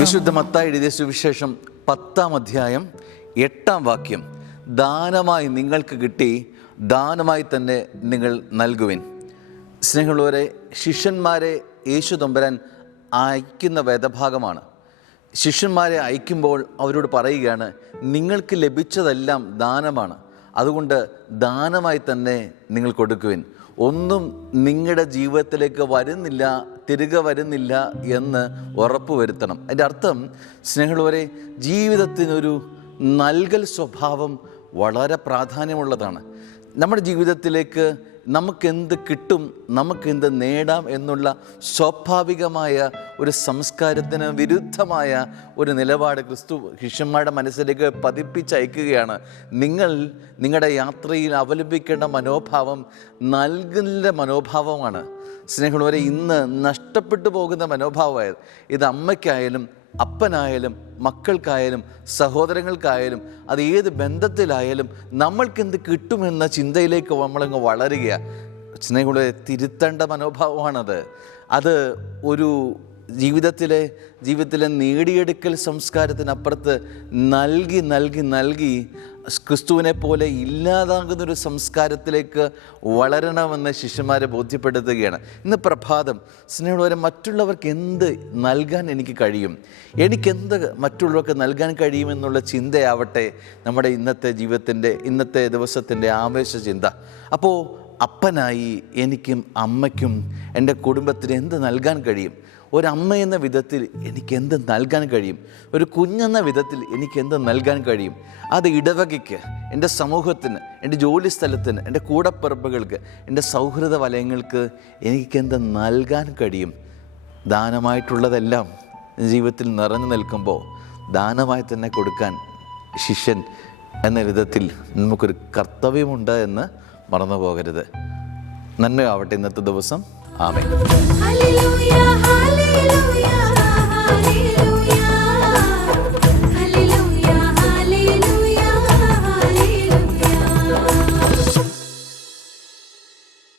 വിശുദ്ധ മത്തായി എഴുതിയ സുവിശേഷം 10-ാം അധ്യായം 8-ാം വാക്യം, ദാനമായി നിങ്ങൾക്ക് കിട്ടി, ദാനമായി തന്നെ നിങ്ങൾ നൽകുവിൻ. സ്നേഹമുള്ളവരെ, ശിഷ്യന്മാരെ യേശു തമ്പുരാൻ അയക്കുന്ന വേദഭാഗമാണ്. ശിഷ്യന്മാരെ അയക്കുമ്പോൾ അവരോട് പറയുകയാണ്, നിങ്ങൾക്ക് ലഭിച്ചതെല്ലാം ദാനമാണ്, അതുകൊണ്ട് ദാനമായി തന്നെ നിങ്ങൾ കൊടുക്കുവിൻ. ഒന്നും നിങ്ങളുടെ ജീവിതത്തിലേക്ക് വരുന്നില്ല, തിരികെ വരുന്നില്ല എന്ന് ഉറപ്പുവരുത്തണം. അതിൻ്റെ അർത്ഥം സ്നേഹമുള്ളവരെ, ജീവിതത്തിനൊരു നൽകൽ സ്വഭാവം വളരെ പ്രാധാന്യമുള്ളതാണ്. നമ്മുടെ ജീവിതത്തിലേക്ക് നമുക്കെന്ത് കിട്ടും, നമുക്കെന്ത് നേടാം എന്നുള്ള സ്വാഭാവികമായ ഒരു സംസ്കാരത്തിന് വിരുദ്ധമായ ഒരു നിലപാട് ക്രിസ്തു ശിഷ്യന്മാരുടെ മനസ്സിലേക്ക് പതിപ്പിച്ചയക്കുകയാണ്. നിങ്ങളുടെ യാത്രയിൽ അവലംബിക്കേണ്ട മനോഭാവം നൽകുന്ന മനോഭാവമാണ്. സ്നേഹമുള്ളവരെ, ഇന്ന് നഷ്ടപ്പെട്ടു പോകുന്ന മനോഭാവമായത് ഇത് അമ്മയ്ക്കായാലും അപ്പനായാലും മക്കൾക്കായാലും സഹോദരങ്ങൾക്കായാലും അത് ഏത് ബന്ധത്തിലായാലും നമ്മൾക്കെന്ത് കിട്ടുമെന്ന ചിന്തയിലേക്ക് നമ്മളങ്ങ് വളരുകയാണ്. സ്നേഹമുള്ളവരെ, തിരുത്തേണ്ട മനോഭാവമാണത്. അത് ഒരു ജീവിതത്തിലെ നേടിയെടുക്കൽ സംസ്കാരത്തിനപ്പുറത്ത് നൽകി ക്രിസ്തുവിനെ പോലെ ഇല്ലാതാകുന്നൊരു സംസ്കാരത്തിലേക്ക് വളരണമെന്ന് ശിഷ്യന്മാരെ ബോധ്യപ്പെടുത്തുകയാണ്. ഇന്ന് പ്രഭാതം സ്നേഹമുള്ളവരെ, മറ്റുള്ളവർക്ക് എന്ത് നൽകാൻ എനിക്ക് കഴിയും, എനിക്കെന്ത് മറ്റുള്ളവർക്ക് നൽകാൻ കഴിയുമെന്നുള്ള ചിന്തയാവട്ടെ നമ്മുടെ ഇന്നത്തെ ദിവസത്തിൻ്റെ ആവേശ ചിന്ത. അപ്പോൾ അപ്പനായി എനിക്കും അമ്മയ്ക്കും എൻ്റെ കുടുംബത്തിന് എന്ത് നൽകാൻ കഴിയും? ഒരമ്മ എന്ന വിധത്തിൽ എനിക്ക് എന്ത് നൽകാൻ കഴിയും? ഒരു കുഞ്ഞെന്ന വിധത്തിൽ എനിക്ക് എന്ത് നൽകാൻ കഴിയും? അത് ഇടവകയ്ക്ക്, എൻ്റെ സമൂഹത്തിന്, എൻ്റെ ജോലി സ്ഥലത്തിന്, എൻ്റെ കൂടപ്പിറപ്പുകൾക്ക്, എൻ്റെ സൗഹൃദ വലയങ്ങൾക്ക് എനിക്കെന്ത് നൽകാൻ കഴിയും? ദാനമായിട്ടുള്ളതെല്ലാം ജീവിതത്തിൽ നിറഞ്ഞു നിൽക്കുമ്പോൾ ദാനമായി തന്നെ കൊടുക്കാൻ ശിഷ്യൻ എന്ന വിധത്തിൽ നമുക്കൊരു കർത്തവ്യമുണ്ട് എന്ന് മറന്നു പോകരുത്. നന്മയാവട്ടെ ഇന്നത്തെ ദിവസം. ആമേൻ.